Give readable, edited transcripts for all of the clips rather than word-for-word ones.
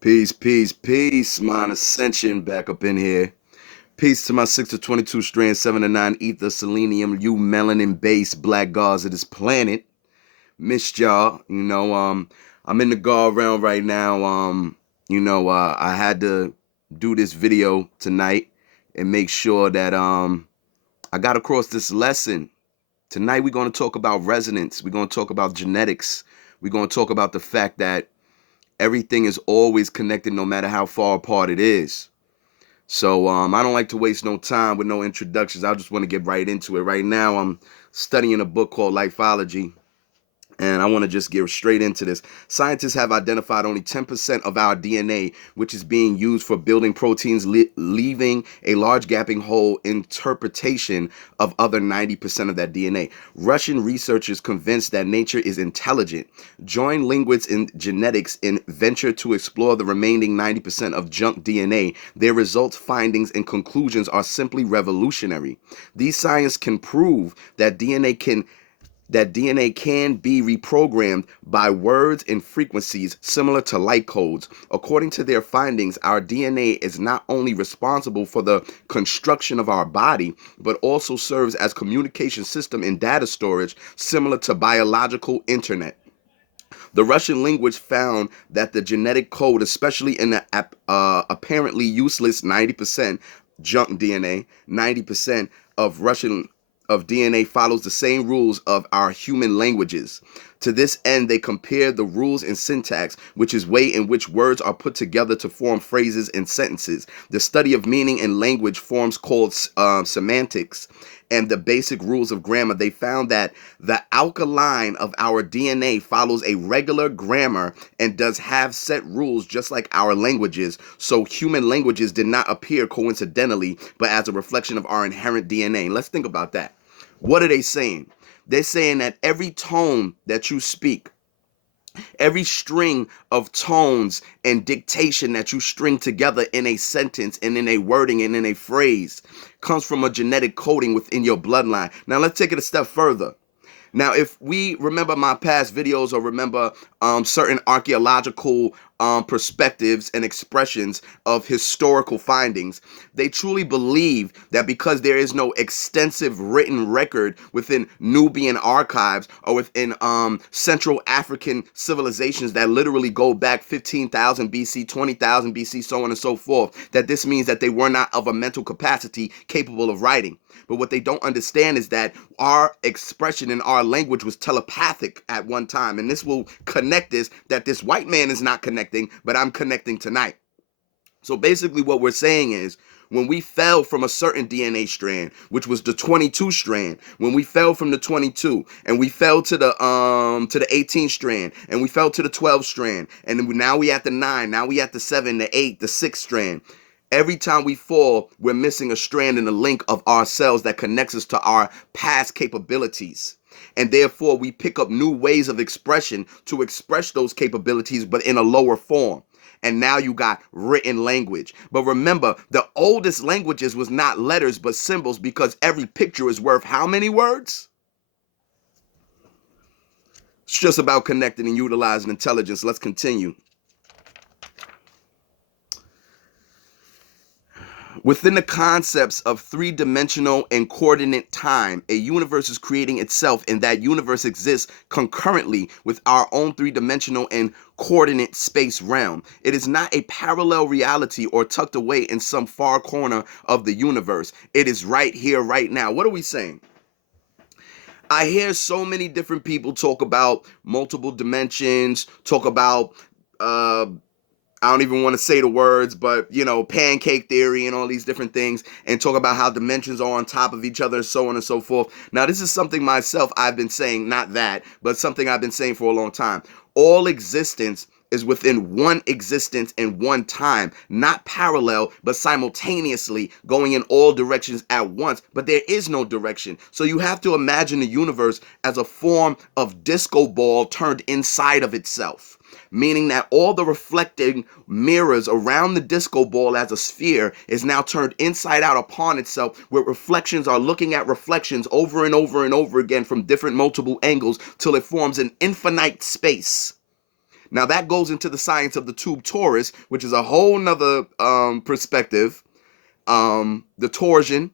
Peace, peace, peace. Mine Ascension back up in here. Peace to my 6 to 22 strand, 7 to 9 ether, selenium, you melanin based black gods of this planet. Missed y'all. I'm in the God realm right now. I had to do this video tonight and make sure that I got across this lesson. Tonight we're going to talk about resonance. We're going to talk about genetics. We're going to talk about the fact that everything is always connected no matter how far apart it is. So I don't like to waste no time with no introductions. I just want to get right into it. Right now I'm studying a book called Lifeology, and I want to just get straight into this. Scientists have identified only 10% of our DNA, which is being used for building proteins, leaving a large gapping hole interpretation of other 90% of that DNA. Russian researchers convinced that nature is intelligent join linguists and genetics in venture to explore the remaining 90% of junk DNA. Their results, findings, and conclusions are simply revolutionary. These science can prove that DNA can be reprogrammed by words and frequencies similar to light codes. According to their findings, our DNA is not only responsible for the construction of our body, but also serves as communication system and data storage similar to biological internet. The Russian linguist found that the genetic code, especially in the apparently useless 90% junk DNA, 90% of Russian of DNA follows the same rules of our human languages. To this end, they compared the rules in syntax, which is way in which words are put together to form phrases and sentences. The study of meaning and language forms called semantics, and the basic rules of grammar. They found that the alkaline of our DNA follows a regular grammar and does have set rules just like our languages. So human languages did not appear coincidentally, but as a reflection of our inherent DNA. Let's think about that. What are they saying? They're saying that every tone that you speak, every string of tones and dictation that you string together in a sentence and in a wording and in a phrase comes from a genetic coding within your bloodline. Now let's take it a step further. Now, if we remember my past videos or remember certain archaeological perspectives and expressions of historical findings, they truly believe that because there is no extensive written record within Nubian archives or within Central African civilizations that literally go back 15,000 BC, 20,000 BC, so on and so forth, that this means that they were not of a mental capacity capable of writing. But what they don't understand is that our expression in our language was telepathic at one time. And this will connect this, that this white man is not connecting, but I'm connecting tonight. So basically what we're saying is when we fell from a certain DNA strand, which was the 22 strand, when we fell from the 22 and we fell to the 18 strand and we fell to the 12 strand and now we at the 9, now we at the 7, the 8, the 6 strand. Every time we fall, we're missing a strand in the link of ourselves that connects us to our past capabilities. And therefore, we pick up new ways of expression to express those capabilities, but in a lower form. And now you got written language. But remember, the oldest languages was not letters, but symbols, because every picture is worth how many words? It's just about connecting and utilizing intelligence. Let's continue. Within the concepts of three-dimensional and coordinate time, a universe is creating itself, and that universe exists concurrently with our own three-dimensional and coordinate space realm. It is not a parallel reality or tucked away in some far corner of the universe. It is right here, right now. What are we saying? I hear so many different people talk about multiple dimensions, talk about I don't even want to say the words, but pancake theory and all these different things, and talk about how dimensions are on top of each other and so on and so forth. Now, this is something myself I've been saying, not that, but something I've been saying for a long time. All existence is within one existence and one time, not parallel, but simultaneously going in all directions at once. But there is no direction. So you have to imagine the universe as a form of disco ball turned inside of itself, meaning that all the reflecting mirrors around the disco ball as a sphere is now turned inside out upon itself, where reflections are looking at reflections over and over and over again from different multiple angles till it forms an infinite space. Now that goes into the science of the tube torus, which is a whole nother perspective, the torsion,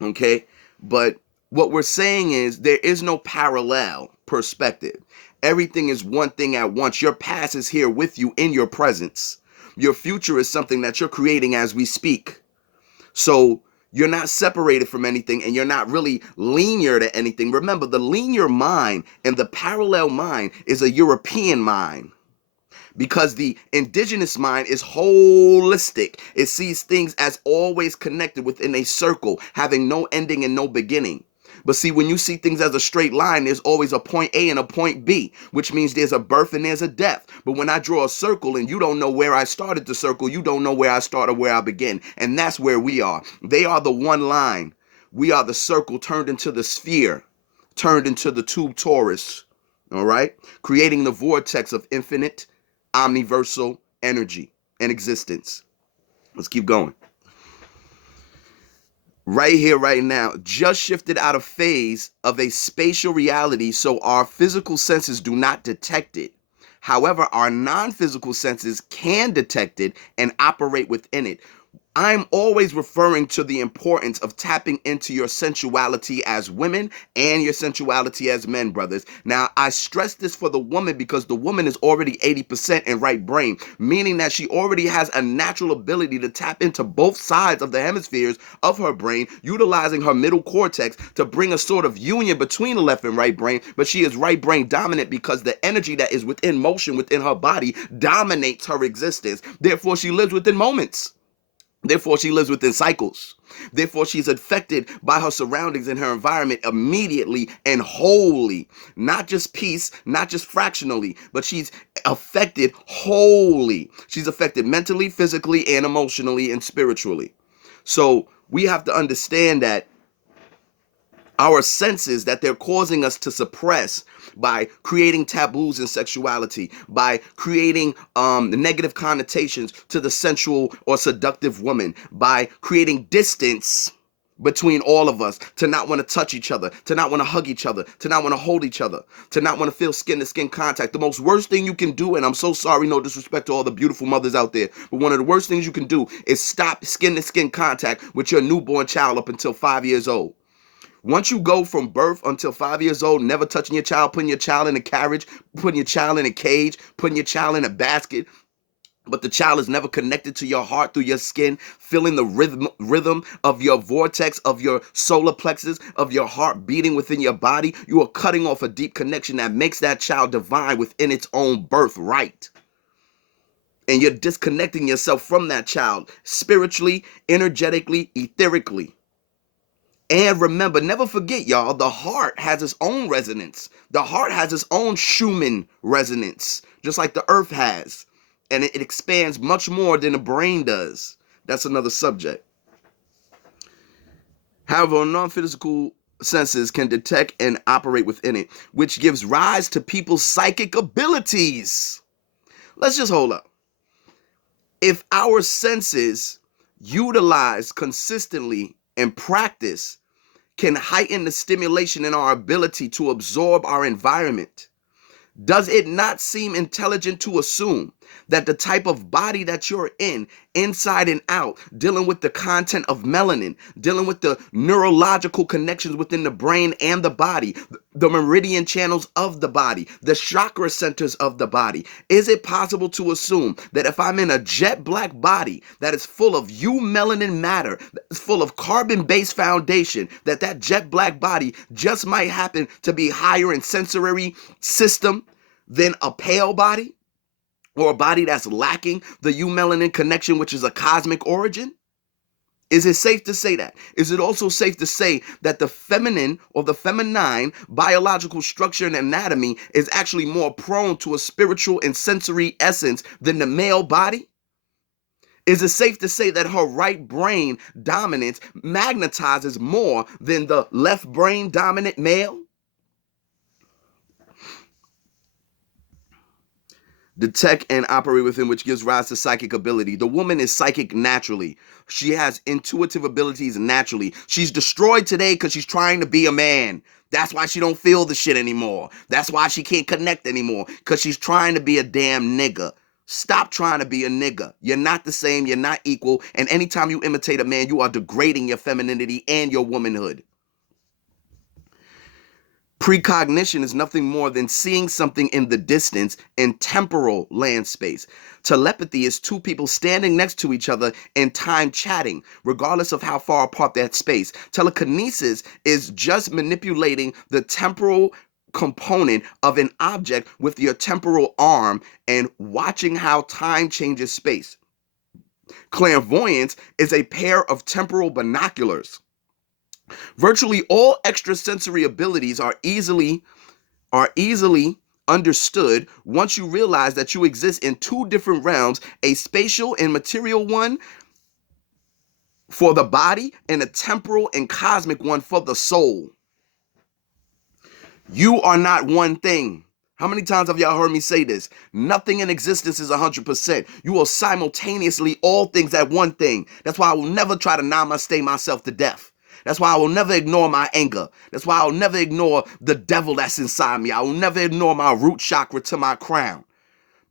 okay? But what we're saying is there is no parallel perspective. Everything is one thing at once. Your past is here with you in your presence. Your future is something that you're creating as we speak. So you're not separated from anything, and you're not really linear to anything. Remember, the linear mind and the parallel mind is a European mind, because the indigenous mind is holistic. It sees things as always connected within a circle, having no ending and no beginning. But see, when you see things as a straight line, there's always a point A and a point B, which means there's a birth and there's a death. But when I draw a circle and you don't know where I started the circle, you don't know where I start or where I begin. And that's where we are. They are the one line. We are the circle turned into the sphere, turned into the tube torus, all right? Creating the vortex of infinite, omniversal energy and existence. Let's keep going. Right here, right now, just shifted out of phase of a spatial reality, so our physical senses do not detect it. However, our non-physical senses can detect it and operate within it. I'm always referring to the importance of tapping into your sensuality as women and your sensuality as men, brothers. Now, I stress this for the woman because the woman is already 80% in right brain, meaning that she already has a natural ability to tap into both sides of the hemispheres of her brain, utilizing her middle cortex to bring a sort of union between the left and right brain. But she is right brain dominant because the energy that is within motion within her body dominates her existence. Therefore, she lives within moments. Therefore, she lives within cycles. Therefore, she's affected by her surroundings and her environment immediately and wholly. Not just piece, not just fractionally, but she's affected wholly. She's affected mentally, physically, and emotionally and spiritually. So we have to understand that our senses that they're causing us to suppress by creating taboos in sexuality, by creating negative connotations to the sensual or seductive woman, by creating distance between all of us, to not want to touch each other, to not want to hug each other, to not want to hold each other, to not want to feel skin-to-skin contact. The most worst thing you can do, and I'm so sorry, no disrespect to all the beautiful mothers out there, but one of the worst things you can do is stop skin-to-skin contact with your newborn child up until 5 years old. Once you go from birth until 5 years old, never touching your child, putting your child in a carriage, putting your child in a cage, putting your child in a basket, but the child is never connected to your heart through your skin, feeling the rhythm of your vortex, of your solar plexus, of your heart beating within your body, you are cutting off a deep connection that makes that child divine within its own birthright. And you're disconnecting yourself from that child spiritually, energetically, etherically. And remember, never forget, y'all, the heart has its own resonance. The heart has its own Schumann resonance, just like the earth has. And it expands much more than the brain does. That's another subject. However, non-physical senses can detect and operate within it, which gives rise to people's psychic abilities. Let's just hold up. If our senses utilized consistently and practice can heighten the stimulation in our ability to absorb our environment, does it not seem intelligent to assume that the type of body that you're in, inside and out, dealing with the content of melanin, dealing with the neurological connections within the brain and the body, the meridian channels of the body, the chakra centers of the body, is it possible to assume that if I'm in a jet black body that is full of eumelanin matter, that's full of carbon-based foundation, that that jet black body just might happen to be higher in sensory system than a pale body? Or a body that's lacking the eumelanin connection, which is a cosmic origin? Is it safe to say that? Is it also safe to say that the feminine or the feminine biological structure and anatomy is actually more prone to a spiritual and sensory essence than the male body? Is it safe to say that her right brain dominance magnetizes more than the left brain dominant male? Detect and operate within, which gives rise to psychic ability. The woman is psychic naturally. She has intuitive abilities naturally. She's destroyed today because she's trying to be a man. That's why she don't feel the shit anymore. That's why she can't connect anymore, because she's trying to be a damn nigga. Stop trying to be a nigga. You're not the same. You're not equal. And anytime you imitate a man, you are degrading your femininity and your womanhood. Precognition is nothing more than seeing something in the distance in temporal land space. Telepathy is two people standing next to each other in time chatting, regardless of how far apart that space. Telekinesis is just manipulating the temporal component of an object with your temporal arm and watching how time changes space. Clairvoyance is a pair of temporal binoculars. Virtually all extrasensory abilities are easily understood once you realize that you exist in two different realms, a spatial and material one for the body and a temporal and cosmic one for the soul. You are not one thing. How many times have y'all heard me say this? Nothing in existence is 100%. You are simultaneously all things at one thing. That's why I will never try to namaste myself to death. That's why I will never ignore my anger. That's why I will never ignore the devil that's inside me. I will never ignore my root chakra to my crown.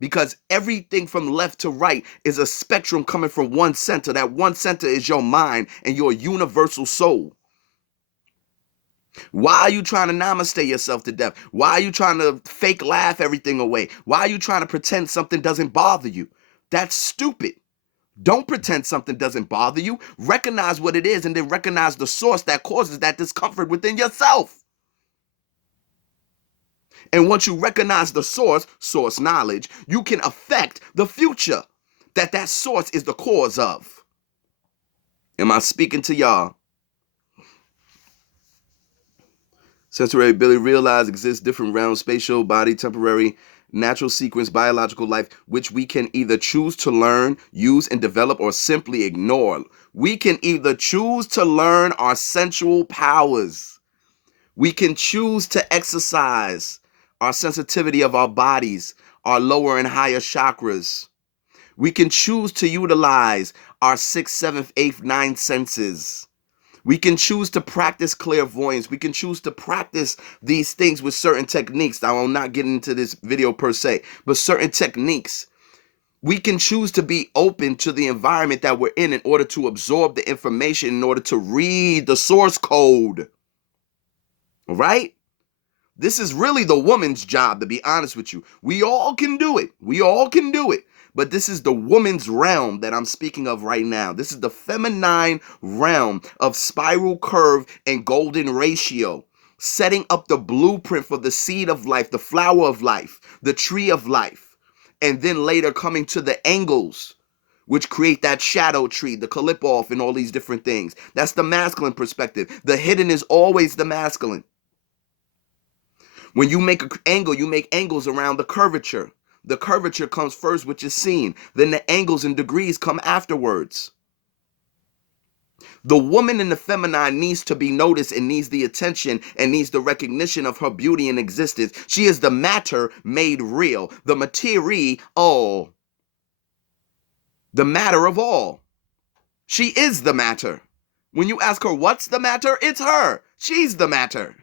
Because everything from left to right is a spectrum coming from one center. That one center is your mind and your universal soul. Why are you trying to namaste yourself to death? Why are you trying to fake laugh everything away? Why are you trying to pretend something doesn't bother you? That's stupid. Don't pretend something doesn't bother you. Recognize what it is and then recognize the source that causes that discomfort within yourself. And once you recognize the source knowledge, you can affect the future that source is the cause of. Am I speaking to y'all? Sensory ability realize exists different realms, spatial, body, temporary, natural sequence, biological life, which we can either choose to learn, use, and develop, or simply ignore. We can either choose to learn our sensual powers. We can choose to exercise our sensitivity of our bodies, our lower and higher chakras. We can choose to utilize our 6th, 7th, 8th, 9th senses. We can choose to practice clairvoyance. We can choose to practice these things with certain techniques. I will not get into this video per se, but certain techniques. We can choose to be open to the environment that we're in order to absorb the information, in order to read the source code. All right? This is really the woman's job, to be honest with you. We all can do it. We all can do it. But this is the woman's realm that I'm speaking of right now. This is the feminine realm of spiral curve and golden ratio, setting up the blueprint for the seed of life, the flower of life, the tree of life, and then later coming to the angles, which create that shadow tree, the Kalipov, and all these different things. That's the masculine perspective. The hidden is always the masculine. When you make an angle, you make angles around the curvature. The curvature comes first, which is seen. Then the angles and degrees come afterwards. The woman in the feminine needs to be noticed and needs the attention and needs the recognition of her beauty and existence. She is the matter made real. The materia, the matter of all. She is the matter. When you ask her what's the matter, it's her. She's the matter.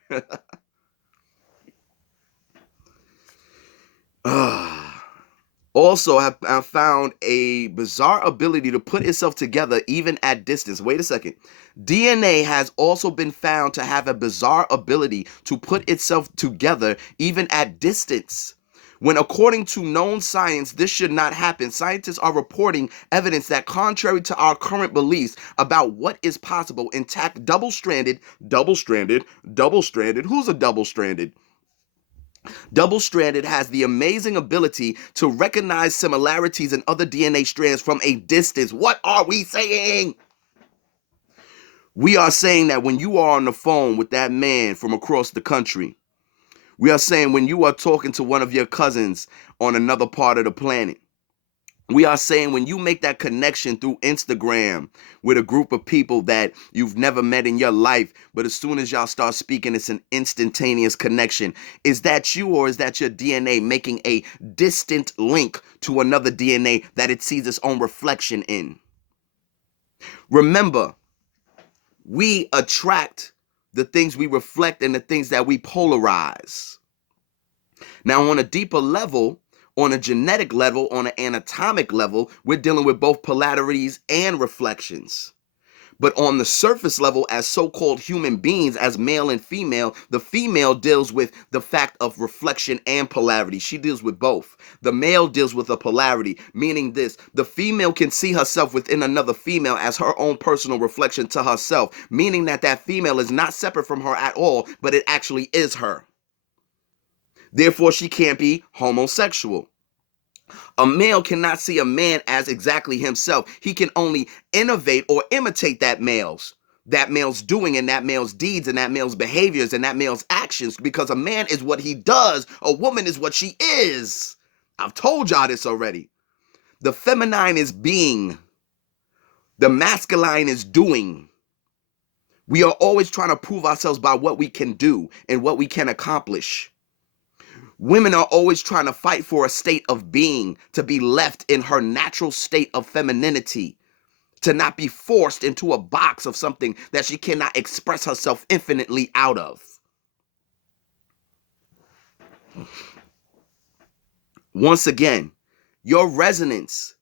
Also, have found a bizarre ability to put itself together even at distance. Wait a second. DNA has also been found to have a bizarre ability to put itself together even at distance. When according to known science, this should not happen. Scientists are reporting evidence that contrary to our current beliefs about what is possible, intact double-stranded, who's a double-stranded? Double-stranded has the amazing ability to recognize similarities in other DNA strands from a distance. What are we saying? We are saying that when you are on the phone with that man from across the country, we are saying when you are talking to one of your cousins on another part of the planet, we are saying when you make that connection through Instagram with a group of people that you've never met in your life, but as soon as y'all start speaking, it's an instantaneous connection. Is that you, or is that your DNA making a distant link to another DNA that it sees its own reflection in? Remember, we attract the things we reflect and the things that we polarize. Now, on a deeper level, on a genetic level, on an anatomic level, we're dealing with both polarities and reflections. But on the surface level, as so-called human beings, as male and female, the female deals with the fact of reflection and polarity. She deals with both. The male deals with a polarity, meaning this: the female can see herself within another female as her own personal reflection to herself, meaning that that female is not separate from her at all, but it actually is her. Therefore, she can't be homosexual. A male cannot see a man as exactly himself. He can only innovate or imitate that male's doing and that male's deeds and that male's behaviors and that male's actions, because a man is what he does. A woman is what she is. I've told y'all this already. The feminine is being. The masculine is doing. We are always trying to prove ourselves by what we can do and what we can accomplish. Women are always trying to fight for a state of being, to be left in her natural state of femininity, to not be forced into a box of something that she cannot express herself infinitely out of. Once again, your resonance,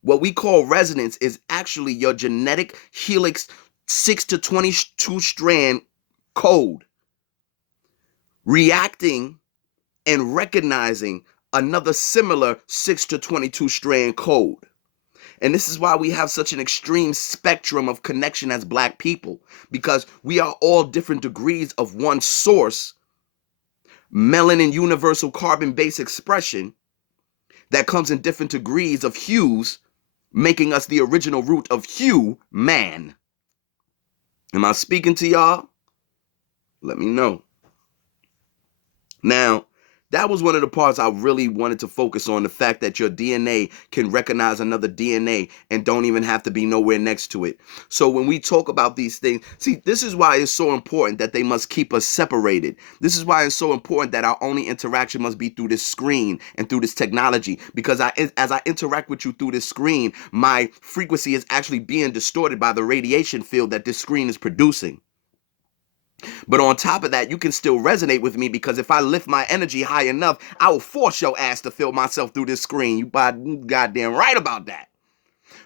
what we call resonance, is actually your genetic helix 6 to 22 strand code reacting and recognizing another similar 6 to 22 strand code. And this is why we have such an extreme spectrum of connection as Black people, because we are all different degrees of one source, melanin universal carbon-based expression, that comes in different degrees of hues, making us the original root of hue, man. Am I speaking to y'all? Let me know. Now, that was one of the parts I really wanted to focus on, the fact that your DNA can recognize another DNA and don't even have to be nowhere next to it. So when we talk about these things, see, this is why it's so important that they must keep us separated. This is why it's so important that our only interaction must be through this screen and through this technology, because as I interact with you through this screen, my frequency is actually being distorted by the radiation field that this screen is producing. But on top of that, you can still resonate with me, because if I lift my energy high enough, I will force your ass to feel myself through this screen. You goddamn right about that.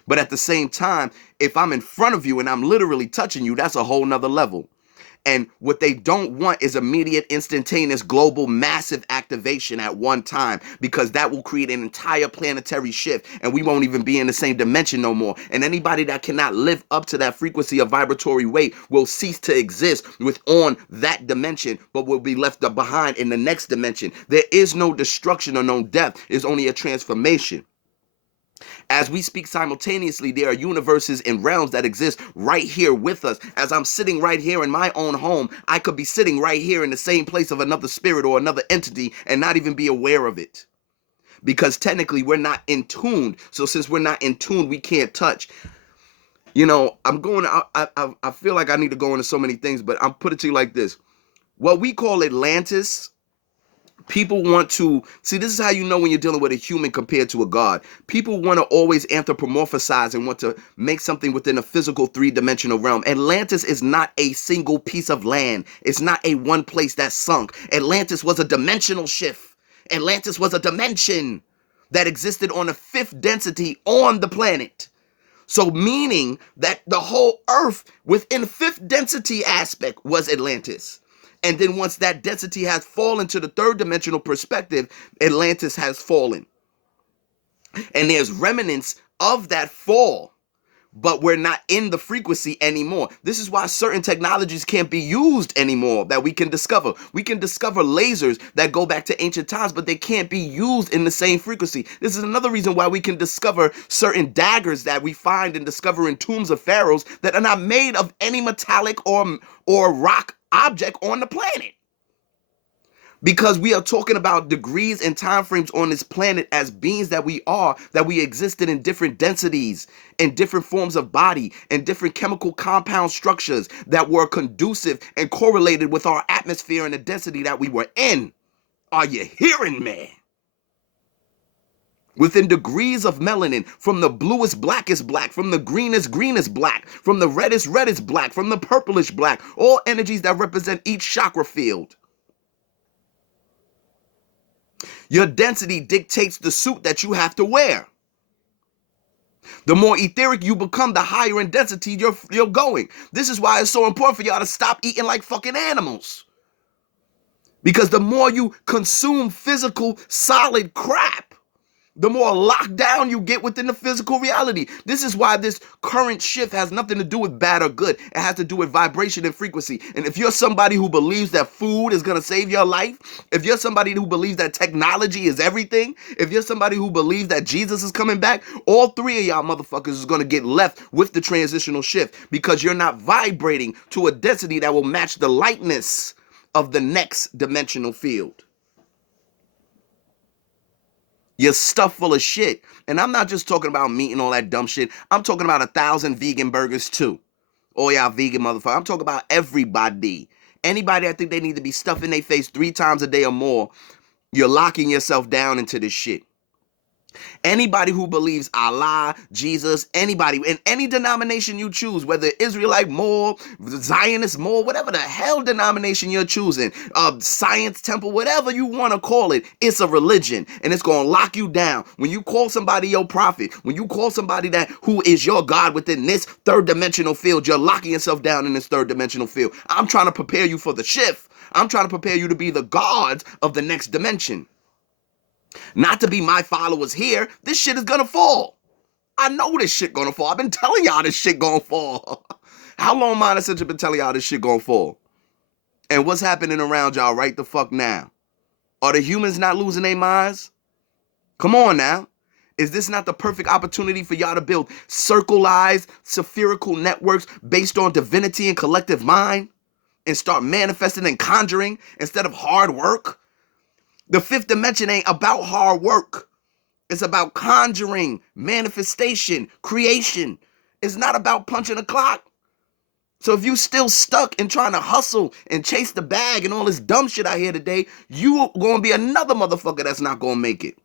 But at the same time, if I'm in front of you and I'm literally touching you, that's a whole nother level. And what they don't want is immediate, instantaneous, global, massive activation at one time, because that will create an entire planetary shift and we won't even be in the same dimension no more. And anybody that cannot live up to that frequency of vibratory weight will cease to exist on that dimension, but will be left behind in the next dimension. There is no destruction or no death. It's only a transformation. As we speak simultaneously, there are universes and realms that exist right here with us. As I'm sitting right here in my own home, I could be sitting right here in the same place of another spirit or another entity and not even be aware of it. Because technically we're not in tune. So since we're not in tune, we can't touch. You know, I feel like I need to go into so many things, but I'll put it to you like this. What we call Atlantis, people want to see, this is how you know when you're dealing with a human compared to a god. People want to always anthropomorphize and want to make something within a physical three-dimensional realm. Atlantis is not a single piece of land. It's not a one place that sunk. Atlantis was a dimensional shift. Atlantis was a dimension that existed on a fifth density on the planet. So meaning that the whole earth within fifth density aspect was Atlantis. And then once that density has fallen to the third dimensional perspective, Atlantis has fallen. And there's remnants of that fall, but we're not in the frequency anymore. This is why certain technologies can't be used anymore that we can discover. We can discover lasers that go back to ancient times, but they can't be used in the same frequency. This is another reason why we can discover certain daggers that we find and discover in tombs of pharaohs that are not made of any metallic or rock object on the planet. Because we are talking about degrees and time frames on this planet as beings that we are, that we existed in different densities, in different forms of body, and different chemical compound structures that were conducive and correlated with our atmosphere and the density that we were in. Are you hearing me? within degrees of melanin, from the bluest blackest black, from the greenest greenest black, from the reddest reddest black, from the purplish black, all energies that represent each chakra field. Your density dictates the suit that you have to wear. The more etheric you become, the higher in density you're going. This is why it's so important for y'all to stop eating like fucking animals. Because the more you consume physical, solid crap, the more locked down you get within the physical reality. This is why this current shift has nothing to do with bad or good. It has to do with vibration and frequency. And if you're somebody who believes that food is going to save your life, if you're somebody who believes that technology is everything, if you're somebody who believes that Jesus is coming back, all three of y'all motherfuckers is going to get left with the transitional shift because you're not vibrating to a density that will match the lightness of the next dimensional field. You're stuffed full of shit. And I'm not just talking about meat and all that dumb shit. I'm talking about 1,000 vegan burgers too. Oh, y'all vegan motherfucker. I'm talking about everybody. Anybody that think they need to be stuffing their face 3 times a day or more, you're locking yourself down into this shit. Anybody who believes Allah, Jesus, anybody, in any denomination you choose, whether Israelite more, Zionist more, whatever the hell denomination you're choosing, science temple, whatever you want to call it, it's a religion and it's going to lock you down. When you call somebody your prophet, when you call somebody that who is your God within this third dimensional field, you're locking yourself down in this third dimensional field. I'm trying to prepare you for the shift. I'm trying to prepare you to be the gods of the next dimension. Not to be my followers here. This shit is gonna fall. I know this shit gonna fall. I've been telling y'all this shit gonna fall. How long Mind Ascension been telling y'all this shit gonna fall? And what's happening around y'all right the fuck now? Are the humans not losing their minds? Come on now. Is this not the perfect opportunity for y'all to build circleized, spherical networks based on divinity and collective mind? And start manifesting and conjuring instead of hard work? The fifth dimension ain't about hard work. It's about conjuring, manifestation, creation. It's not about punching a clock. So if you still stuck in trying to hustle and chase the bag and all this dumb shit I hear today, you going to be another motherfucker that's not going to make it.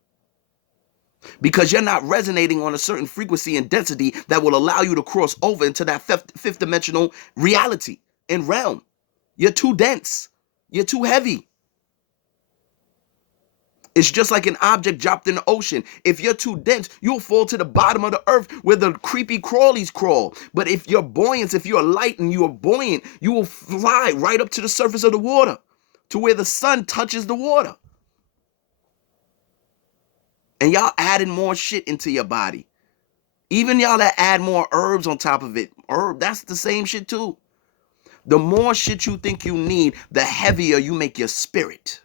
Because you're not resonating on a certain frequency and density that will allow you to cross over into that fifth dimensional reality and realm. You're too dense. You're too heavy. It's just like an object dropped in the ocean. If you're too dense, you'll fall to the bottom of the earth where the creepy crawlies crawl. But if you're buoyant, if you're light and you're buoyant, you will fly right up to the surface of the water, to where the sun touches the water. And y'all adding more shit into your body. Even y'all that add more herbs on top of it. That's the same shit too. The more shit you think you need, the heavier you make your spirit.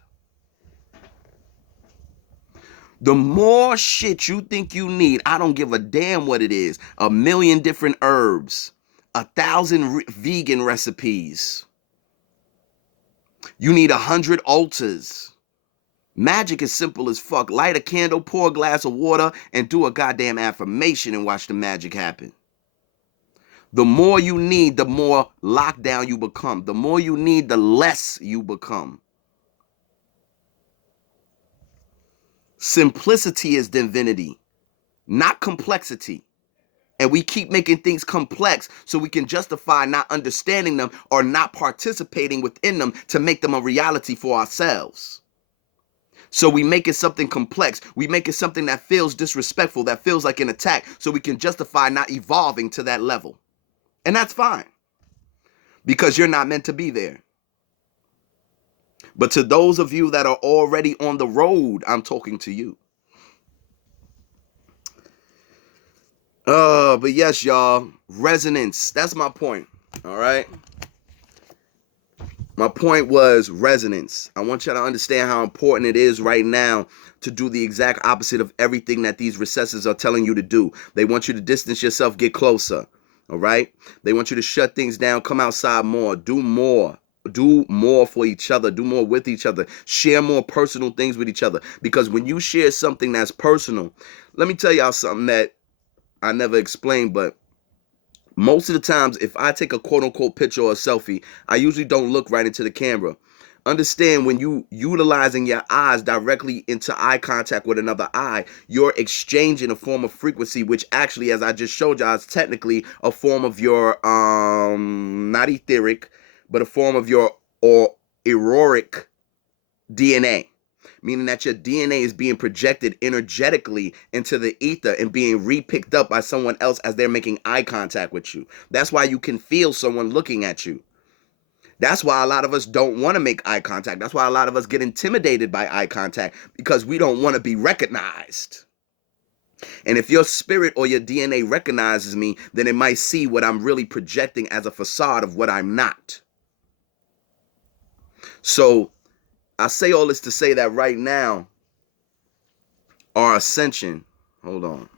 The more shit you think you need, I don't give a damn what it is. 1,000,000 different herbs, 1,000 vegan recipes. You need 100 altars. Magic is simple as fuck. Light a candle, pour a glass of water, and do a goddamn affirmation and watch the magic happen. The more you need, the more locked down you become. The more you need, the less you become. Simplicity is divinity, not complexity. And we keep making things complex so we can justify not understanding them or not participating within them to make them a reality for ourselves. So we make it something complex. We make it something that feels disrespectful, that feels like an attack, so we can justify not evolving to that level. And that's fine, because you're not meant to be there. But to those of you that are already on the road, I'm talking to you. But yes, y'all, resonance. That's my point. All right. My point was resonance. I want y'all to understand how important it is right now to do the exact opposite of everything that these recessors are telling you to do. They want you to distance yourself, get closer. All right. They want you to shut things down, come outside more, do more. Do more for each other. Do more with each other. Share more personal things with each other. Because when you share something that's personal, let me tell y'all something that I never explained, but most of the times, if I take a quote-unquote picture or a selfie, I usually don't look right into the camera. Understand, when you utilizing your eyes directly into eye contact with another eye, you're exchanging a form of frequency, which actually, as I just showed y'all, is technically a form of your not etheric, but a form of your or auroric DNA, meaning that your DNA is being projected energetically into the ether and being re-picked up by someone else as they're making eye contact with you. That's why you can feel someone looking at you. That's why a lot of us don't want to make eye contact. That's why a lot of us get intimidated by eye contact, because we don't want to be recognized. And if your spirit or your DNA recognizes me, then it might see what I'm really projecting as a facade of what I'm not. So I say all this to say that right now, our ascension, hold on.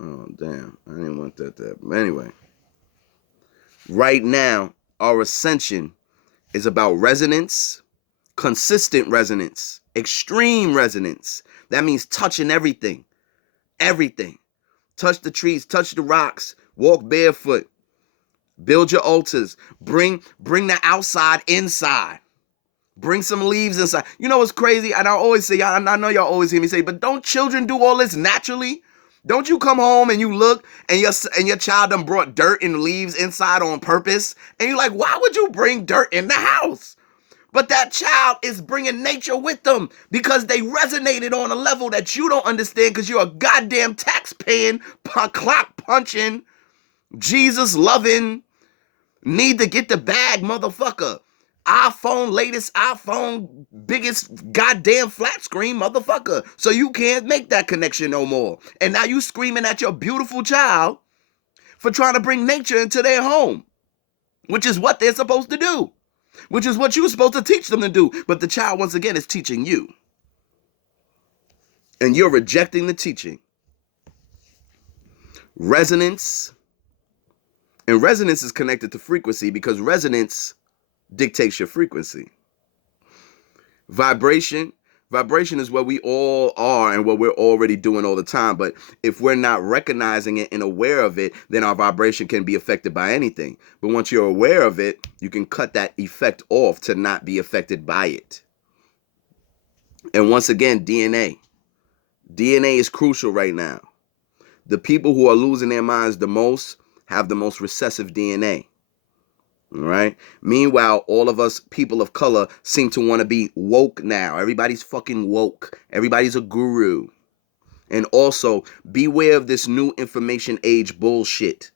Oh, damn. I didn't want that there. But anyway, right now, our ascension is about resonance, consistent resonance, extreme resonance. That means touching everything. Everything. Touch the trees, touch the rocks, walk barefoot, build your altars, bring the outside inside. Bring some leaves inside. You know what's crazy? And I always say, I know y'all always hear me say, but don't children do all this naturally? Don't you come home and you look and your child done brought dirt and leaves inside on purpose? And you're like, why would you bring dirt in the house? But that child is bringing nature with them because they resonated on a level that you don't understand, because you're a goddamn tax-paying, clock punching, Jesus loving, need to get the bag motherfucker. iPhone, latest iPhone, biggest goddamn flat screen motherfucker. So you can't make that connection no more. And now you screaming at your beautiful child for trying to bring nature into their home, which is what they're supposed to do, which is what you're supposed to teach them to do. But the child, once again, is teaching you. And you're rejecting the teaching. Resonance. And resonance is connected to frequency, because resonance dictates your frequency. Vibration is what we all are and what we're already doing all the time. But if we're not recognizing it and aware of it, then our vibration can be affected by anything. But once you're aware of it, you can cut that effect off to not be affected by it. And once again, DNA is crucial right now. The people who are losing their minds the most have the most recessive DNA. All right. Meanwhile, all of us people of color seem to want to be woke now. Everybody's fucking woke. Everybody's a guru. And also, beware of this new information age bullshit.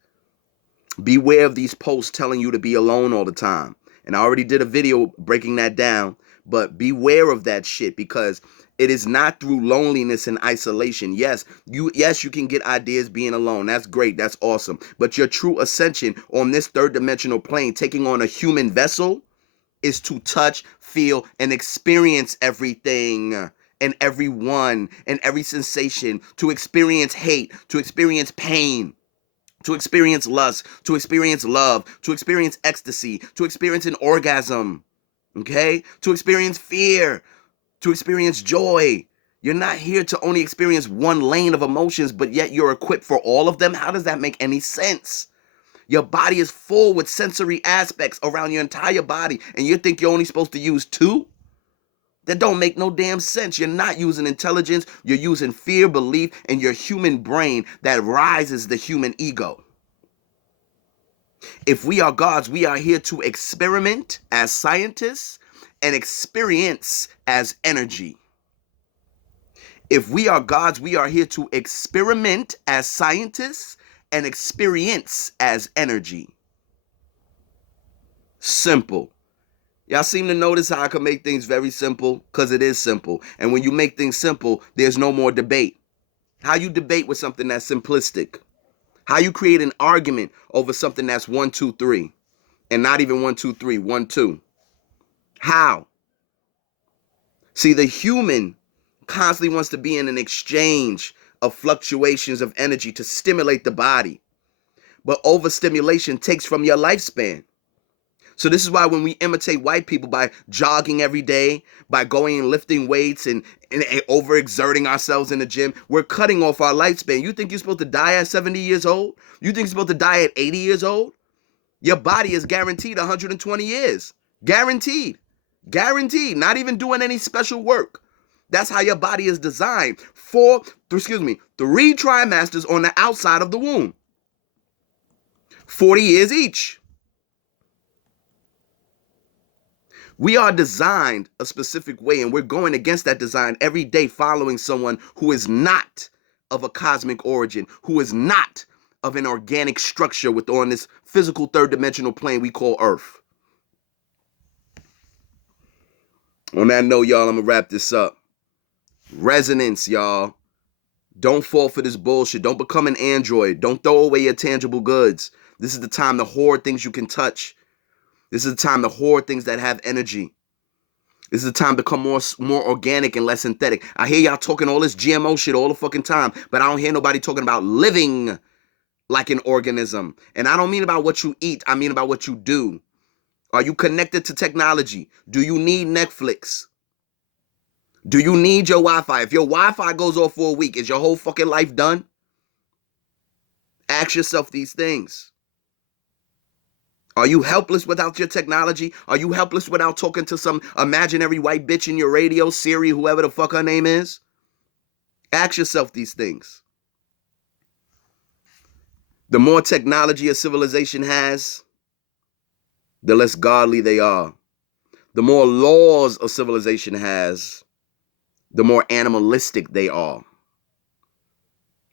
Beware of these posts telling you to be alone all the time. And I already did a video breaking that down. But beware of that shit, because it is not through loneliness and isolation. Yes, you can get ideas being alone. That's great. That's awesome. But your true ascension on this third dimensional plane, taking on a human vessel, is to touch, feel, and experience everything and everyone and every sensation, to experience hate, to experience pain, to experience lust, to experience love, to experience ecstasy, to experience an orgasm, okay? To experience fear, to experience joy. You're not here to only experience one lane of emotions, but yet you're equipped for all of them. How does that make any sense? Your body is full with sensory aspects around your entire body, and you think you're only supposed to use two? That don't make no damn sense. You're not using intelligence. You're using fear, belief, and your human brain that rises the human ego. If we are gods, we are here to experiment as scientists and experience as energy. If we are gods, we are here to experiment as scientists and experience as energy. Simple. Y'all seem to notice how I can make things very simple, because it is simple. And when you make things simple, there's no more debate. How you debate with something that's simplistic? How you create an argument over something that's 1, 2, 3, and not even 1, 2, 3, 1, 2? How? See, the human constantly wants to be in an exchange of fluctuations of energy to stimulate the body. But overstimulation takes from your lifespan. So this is why when we imitate white people by jogging every day, by going and lifting weights and overexerting ourselves in the gym, we're cutting off our lifespan. You think you're supposed to die at 70 years old? You think you're supposed to die at 80 years old? Your body is guaranteed 120 years. Guaranteed. Guaranteed. Not even doing any special work. That's how your body is designed. 3 trimesters on the outside of the womb. 40 years each. We are designed a specific way, and we're going against that design every day, following someone who is not of a cosmic origin, who is not of an organic structure on this physical third-dimensional plane we call Earth. On that note, y'all, I'm going to wrap this up. Resonance, y'all. Don't fall for this bullshit. Don't become an android. Don't throw away your tangible goods. This is the time to hoard things you can touch. This is the time to hoard things that have energy. This is the time to become more organic and less synthetic. I hear y'all talking all this GMO shit all the fucking time, but I don't hear nobody talking about living like an organism. And I don't mean about what you eat. I mean about what you do. Are you connected to technology? Do you need Netflix? Do you need your Wi-Fi? If your Wi-Fi goes off for a week, is your whole fucking life done? Ask yourself these things. Are you helpless without your technology? Are you helpless without talking to some imaginary white bitch in your radio, Siri, whoever the fuck her name is? Ask yourself these things. The more technology a civilization has, the less godly they are. The more laws a civilization has, the more animalistic they are.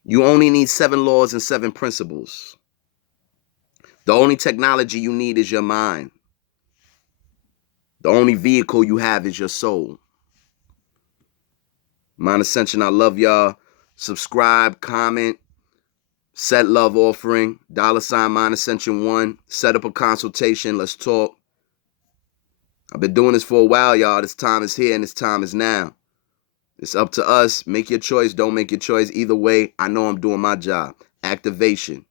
You only need 7 laws and 7 principles. The only technology you need is your mind. The only vehicle you have is your soul. Mind Ascension, I love y'all. Subscribe, comment, set love offering, $ Mind Ascension 1. Set up a consultation. Let's talk. I've been doing this for a while, y'all. This time is here and this time is now. It's up to us. Make your choice. Don't make your choice. Either way, I know I'm doing my job. Activation.